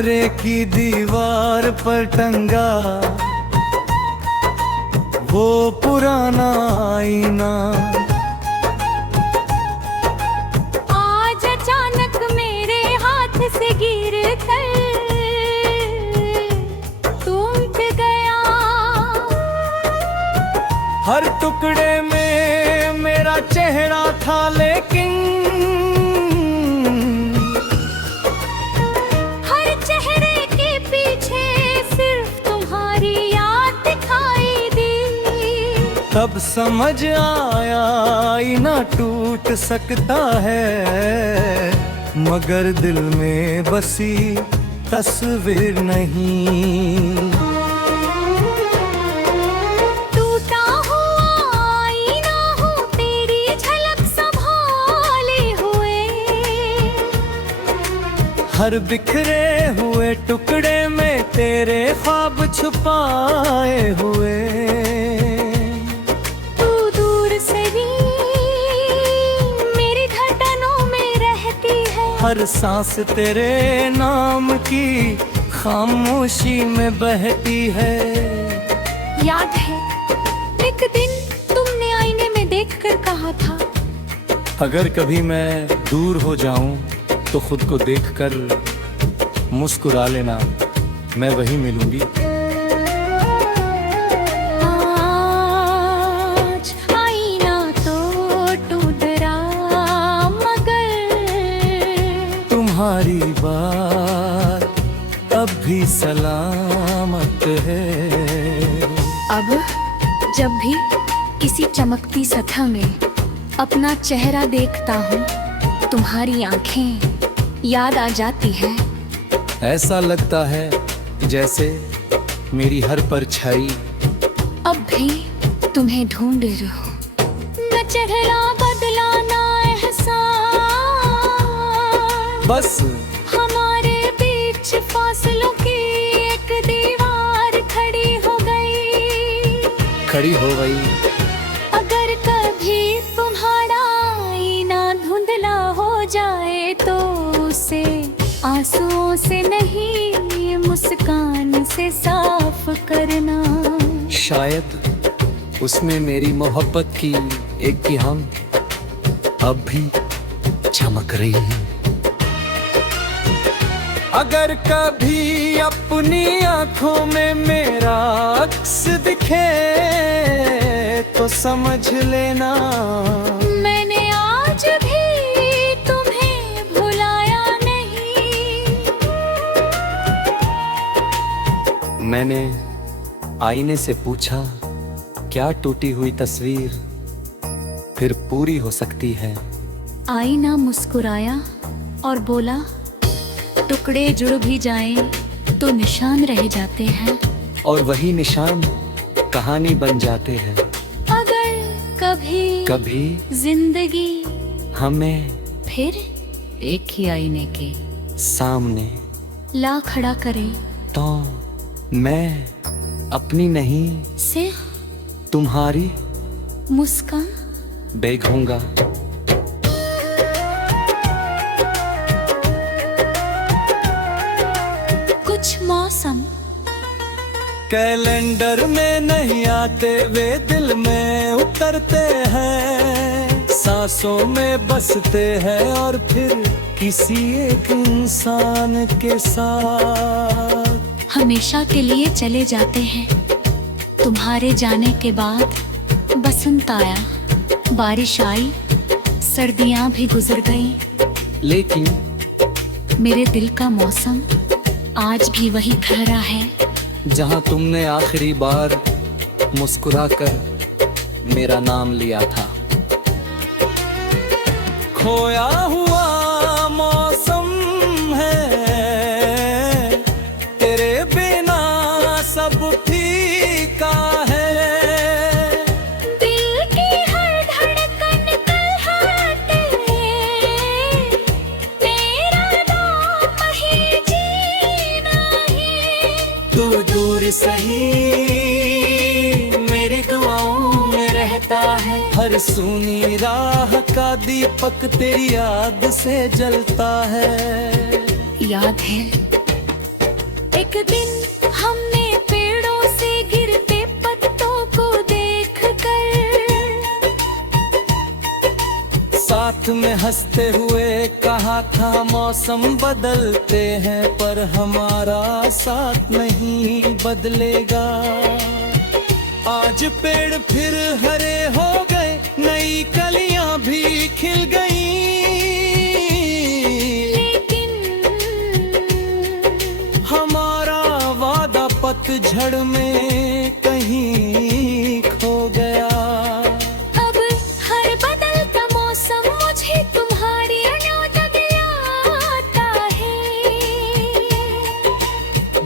कमरे की दीवार पर टंगा वो पुराना आईना। आज अचानक मेरे हाथ से गिर कर टूट गया। हर टुकड़े में मेरा चेहरा था, लेकिन हर चेहरे के पीछे सिर्फ तुम्हारी याद दिखाई दी। तब समझ आया आईना टूट सकता है, मगर दिल में बसी तस्वीर नहीं। टूटा हुआ आईना हूँ, तेरी झलक संभाले हुए। हर बिखरे हुए टुकड़े में तेरे ख्वाब छुपाए हुए। तू दूर से भी मेरी धड़कनों में रहती है। हर सांस तेरे नाम की खामोशी में बहती है। याद है एक दिन तुमने आईने में देखकर कहा था, अगर कभी मैं दूर हो जाऊं तो खुद को देखकर मुस्कुरा लेना, मैं वही मिलूंगी। आज आईना तो टूट रहा, मगर तुम्हारी बात अब भी सलामत है। अब जब भी किसी चमकती सतह में अपना चेहरा देखता हूँ, तुम्हारी आंखें याद आ जाती है। ऐसा लगता है जैसे मेरी हर परछाई अब भी तुम्हें ढूंढ रही हूँ। न चेहरा बदला ना एहसास, बस हमारे बीच फासलों की एक दीवार खड़ी हो गई। अगर कभी तुम्हारा आईना धुंधला हो जाए तो उसे आंसुओं से नहीं, मुस्कान से साफ करना। शायद उसमें मेरी मोहब्बत की एक किरण अब भी चमक रही है। अगर कभी अपनी आंखों में मेरा अक्स दिखे तो समझ लेना मैंने आज भी तुम्हें भुलाया नहीं। मैंने आईने से पूछा, क्या टूटी हुई तस्वीर फिर पूरी हो सकती है? आईना मुस्कुराया और बोला, टुकड़े जुड़ भी जाएं तो निशान रह जाते हैं, और वही निशान कहानी बन जाते हैं। अगर कभी जिंदगी हमें फिर एक ही आईने के सामने ला खड़ा करे तो मैं अपनी नहीं सिर्फ तुम्हारी मुस्कान देखूंगा। कुछ मौसम कैलेंडर में नहीं आते वे दिल में उतरते हैं, सांसों में बसते हैं और फिर किसी एक इंसान के साथ हमेशा के लिए चले जाते हैं। तुम्हारे जाने के बाद बसंत आया, बारिश आई, सर्दियां भी गुजर गईं, लेकिन मेरे दिल का मौसम आज भी वही ठहरा है जहां तुमने आखिरी बार मुस्कुराकर मेरा नाम लिया था। खोया हुआ मौसम है, तेरे बिना सब फीका है। दिल की हर धड़कन कहलाते तेरा नाम ही जीना है। तू दूर सही मेरी दुआओं में रहता है, हर सूनी राह का दीपक तेरी याद से जलता है। याद है एक दिन हमने पेड़ों से गिरते पत्तों को देखकर साथ में हंसते हुए कहा था मौसम बदलते हैं पर हमारा साथ नहीं बदलेगा। आज पेड़ फिर हरे हो गए, नई कलियां भी खिल गईं। लेकिन हमारा वादा पतझड़ में कहीं खो गया। अब हर बदलता मौसम मुझे तुम्हारी याद दिलाता है।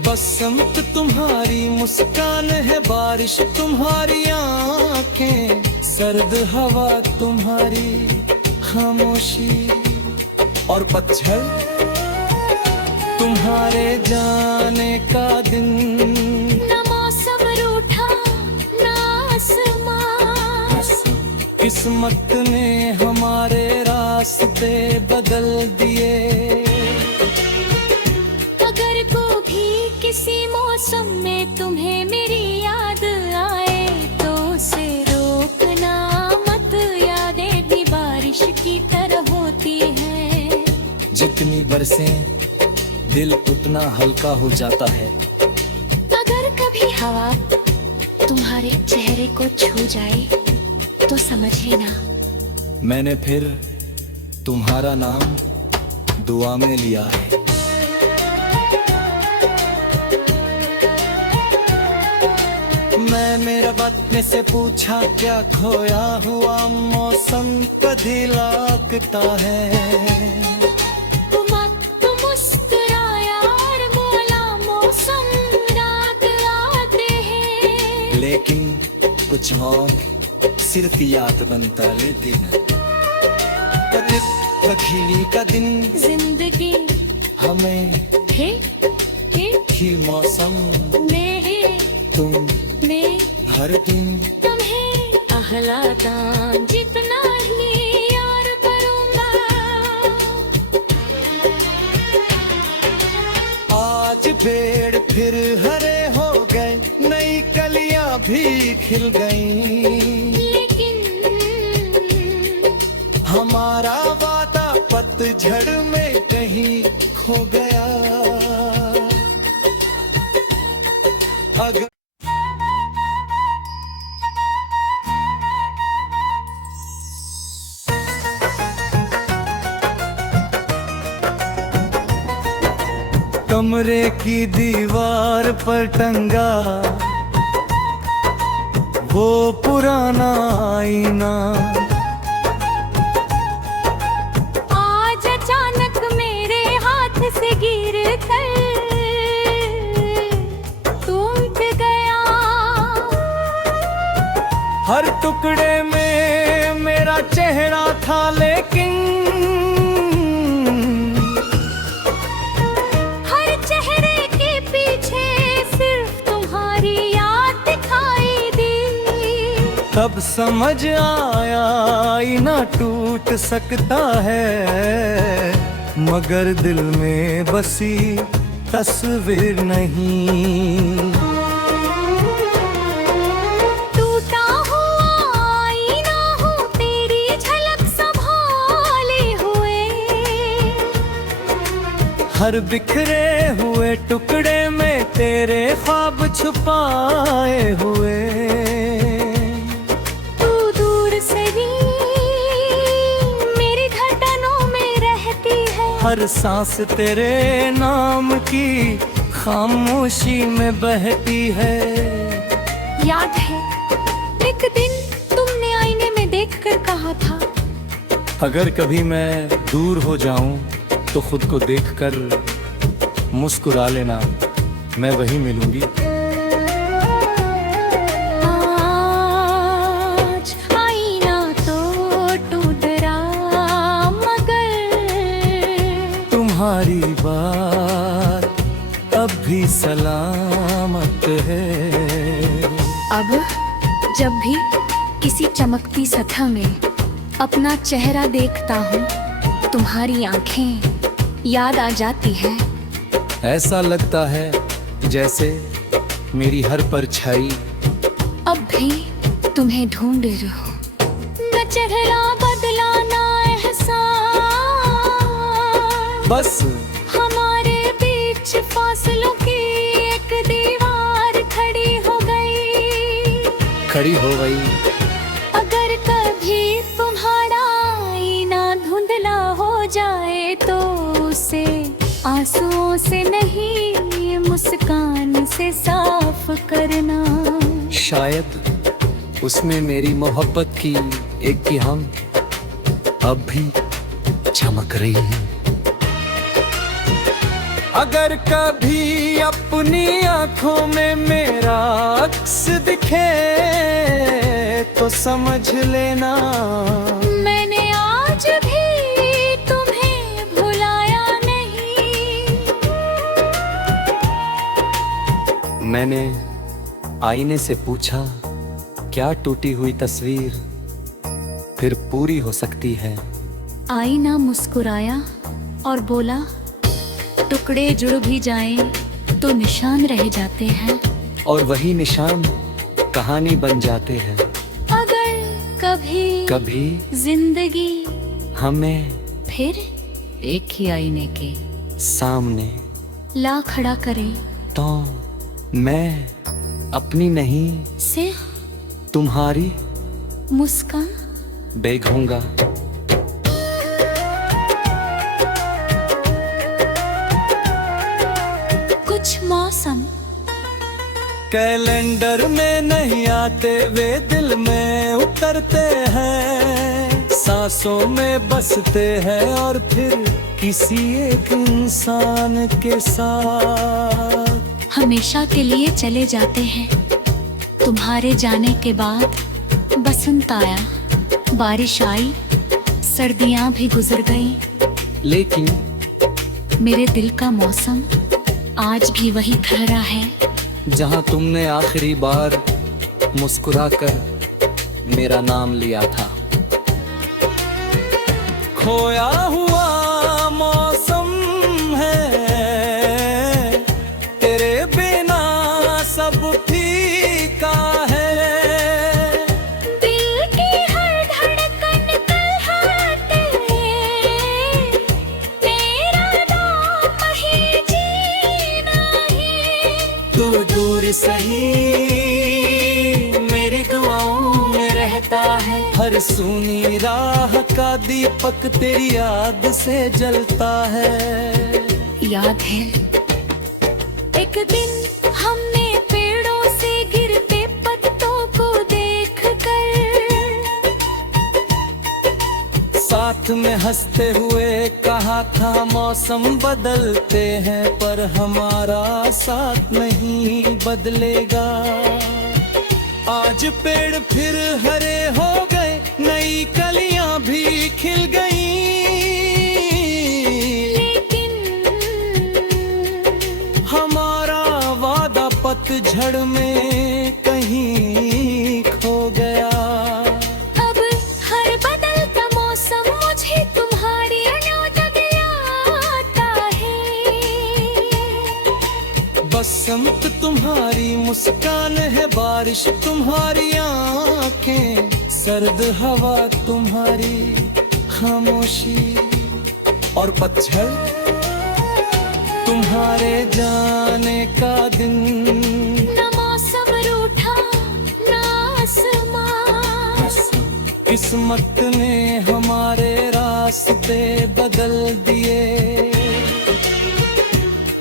बसंत तुम्हारी मुस्कान है, बारिश तुम्हारी आंखें, सर्द हवा तुम्हारी खामोशी और पतझड़ तुम्हारे जाने का दिन। न मौसम रूठा न आसमां, किस्मत ने हमारे रास्ते बदल दिए। अगर कभी किसी मौसम में तुम्हें मेरी याद आए तो उसे रोकना मत, यादें भी बारिश की तरह होती है। जितनी बरसें दिल उतना हल्का हो जाता है। अगर कभी हवा तुम्हारे चेहरे को छू जाए तो समझ लेना मैंने फिर तुम्हारा नाम दुआ में लिया है। मैं मेरा बदले से पूछा क्या खोया हुआ मौसम कभी लाकता है। मुस्कुराया और बोला मौसम रात आते हैं। लेकिन कुछ और सिर्फ याद बनता रहती है। कभी का दिन जिंदगी हमें ही मौसम में तुम में हर दिन तुम्हें आह्लादा जितना ही यार करूंगा। आज पेड़ फिर हरे हो गए, नई कलियां भी खिल गईं। लेकिन हमारा वादा पतझड़ में कहीं खो गया। अगर कमरे की दीवार पर टंगा वो पुराना आईना, आज अचानक मेरे हाथ से गिर कर टूट गया। हर टुकड़े में मेरा चेहरा था लेकिन हर चेहरे के पीछे सिर्फ तुम्हारी याद दिखाई दी। तब समझ आया आईना टूट सकता है मगर दिल में बसी तस्वीर नहीं। टूटा हुआ आईना हूँ तेरी झलक संभाले हुए। हर बिखरे हुए टुकड़े में तेरे ख्वाब छुपाए हुए। तू दूर से भी मेरी धड़कनों में रहती है। हर सांस तेरे नाम की खामोशी में बहती है। याद है एक दिन तुमने आईने में देखकर कहा था, अगर कभी मैं दूर हो जाऊं तो खुद को देखकर मुस्कुरा लेना, मैं वही मिलूंगी। आज आईना तो टूट रहा मगर तुम्हारी बात अब भी सलामत है। अब जब भी किसी चमकती सतह में अपना चेहरा देखता हूँ तुम्हारी आंखें याद आ जाती है। ऐसा लगता है जैसे मेरी हर परछाई अब भी तुम्हें ढूंढ रहा हूँ। न चेहरा बदला ना एहसास, बस हमारे बीच फासलों की एक दीवार खड़ी हो गई। अगर कभी तुम्हारा आईना धुंधला हो जाए तो उसे आंसुओं से नहीं मुस्कान से साफ करना। शायद उसमें मेरी मोहब्बत की एक किरण अब भी चमक रही है। अगर कभी अपनी आंखों में मेरा अक्स दिखे तो समझ लेना मैंने आज भी तुम्हें भुलाया नहीं। मैंने आईने से पूछा, क्या टूटी हुई तस्वीर फिर पूरी हो सकती है? आईना मुस्कुराया और बोला, टुकड़े जुड़ भी जाएं तो निशान रह जाते हैं, और वही निशान कहानी बन जाते हैं। अगर कभी जिंदगी हमें फिर एक ही आईने के सामने ला खड़ा करे तो मैं अपनी नहीं सिर्फ तुम्हारी मुस्कान देखूंगा। कुछ मौसम कैलेंडर में नहीं आते वे दिल में उतरते हैं, सांसों में बसते हैं और फिर किसी एक इंसान के साथ हमेशा के लिए चले जाते हैं। तुम्हारे जाने के बाद बसंत आया, बारिश आई, सर्दियां भी गुजर गईं, लेकिन मेरे दिल का मौसम आज भी वही ठहरा है जहां तुमने आखिरी बार मुस्कुराकर मेरा नाम लिया था। खोया हुआ मौसम है, तेरे बिना सब फीका है। दिल की हर धड़कन कहलाते हैं, तेरा नाम ही जीना है। तू दूर सही मेरी दुआओं में रहता है, हर सुनी राह का दीपक तेरी याद से जलता है। याद है एक दिन हमने पेड़ों से गिरते पत्तों को देखकर साथ में हंसते हुए कहा था मौसम बदलते हैं पर हमारा साथ नहीं बदलेगा। आज पेड़ फिर हरे हो गए, नई कलियां भी खिल गईं, लेकिन हमारा वादा पतझड़ में कहीं खो गया। अब हर बदलता मौसम मुझे तुम्हारी याद दिलाता है। बसंत तुम्हारी मुस्कान है, बारिश तुम्हारी आंखें, सर्द हवा तुम्हारी खामोशी, और पतझड़ तुम्हारे जाने का दिन। न मौसम रूठा न आसमां, किस्मत ने हमारे रास्ते बदल दिए।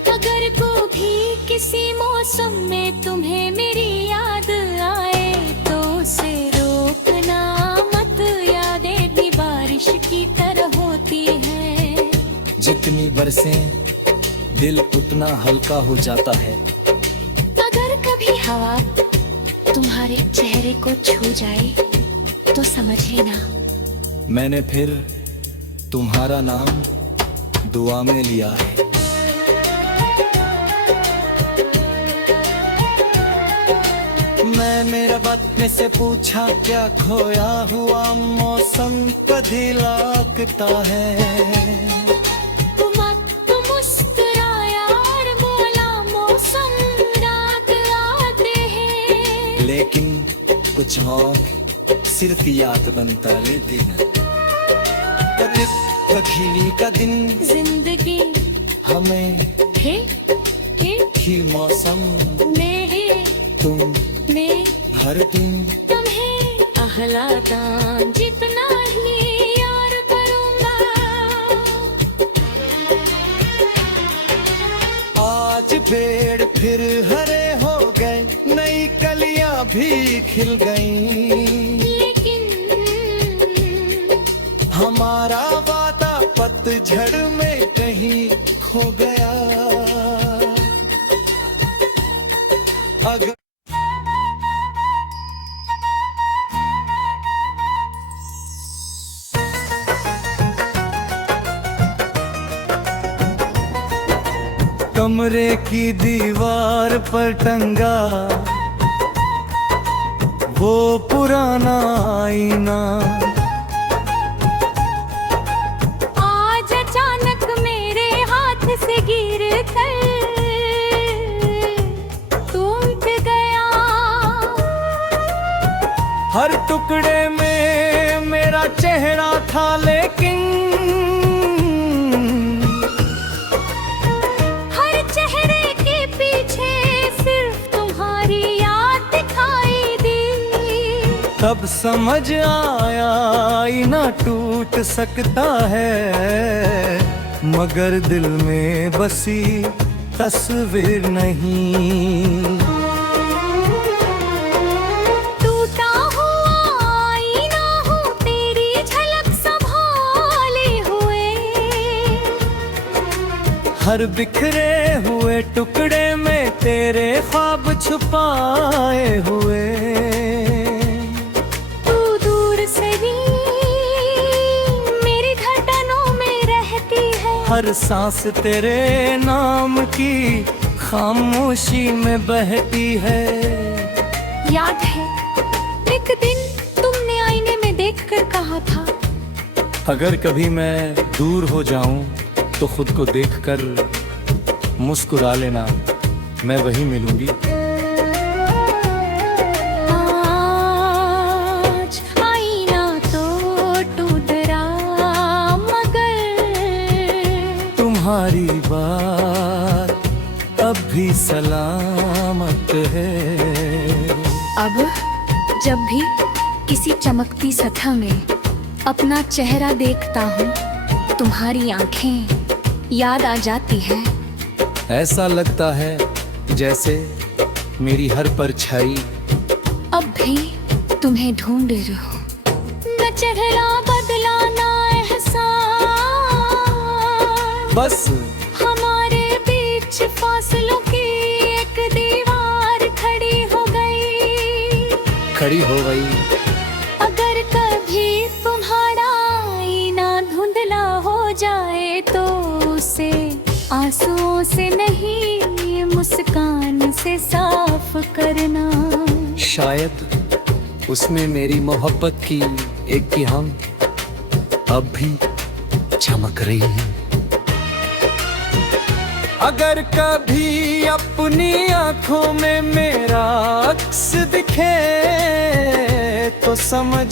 अगर कभी किसी मौसम में तुम्हें मेरी याद आए तो उसे रोकना मत, यादें भी बारिश की तरह होती है। जितनी बरसें दिल उतना हल्का हो जाता है। अगर कभी हवा तुम्हारे चेहरे को छू जाए तो समझ लेना मैंने फिर तुम्हारा नाम दुआ में लिया है। मैं मेरा बदले से पूछा, क्या खोया हुआ मौसम कभी लगता है। मत मुस्कुराया और बोला, मौसम लेकिन कुछ और सिर्फ याद बनता रहती है। कठिनी का दिन जिंदगी हमें है ही मौसम में तुम में हर दिन तुम्हें आह्लादा जितना ही यार करूँगा। आज पेड़ फिर हरे हो गए, नई कलियां भी खिल गईं, लेकिन हमारा वादा पतझड़ में कहीं खो गया। अगर कमरे की दीवार पर टंगा वो पुराना आईना, आज अचानक मेरे हाथ से गिर कर टूट गया। हर टुकड़े में मेरा चेहरा था, लेकिन हर चेहरे के पीछे सिर्फ तुम्हारी याद दिखाई दी। तब समझ आया आईना टूट सकता है, मगर दिल में बसी तस्वीर नहीं। टूटा हुआ आईना हूँ, तेरी झलक संभाले हुए। हर बिखरे हुए टुकड़े में तेरे ख्वाब छुपाए हुए। तू दूर से भी मेरी धड़कनों में रहती है। हर सांस तेरे नाम की खामोशी में बहती है। याद है एक दिन तुमने आईने में देखकर कहा था, अगर कभी मैं दूर हो जाऊं तो खुद को देखकर मुस्कुरा लेना, मैं वही मिलूंगी। आज आईना तो टूट रहा, मगर तुम्हारी बात अब भी सलामत है। अब जब भी किसी चमकती सतह में अपना चेहरा देखता हूँ, तुम्हारी आंखें याद आ जाती है। ऐसा लगता है जैसे मेरी हर परछाई अब भी तुम्हें ढूंढ रही हूँ। न चेहरा बदला ना एहसास, बस हमारे बीच फासलों की एक दीवार खड़ी हो गई। अगर कभी तुम्हारा आईना धुंधला हो जाए तो उसे आंसुओं से नहीं, मुस्कान से साफ करना। शायद उसमें मेरी मोहब्बत की एक किरण अब भी चमक रही है। अगर कभी अपनी आंखों में मेरा अक्स दिखे तो समझ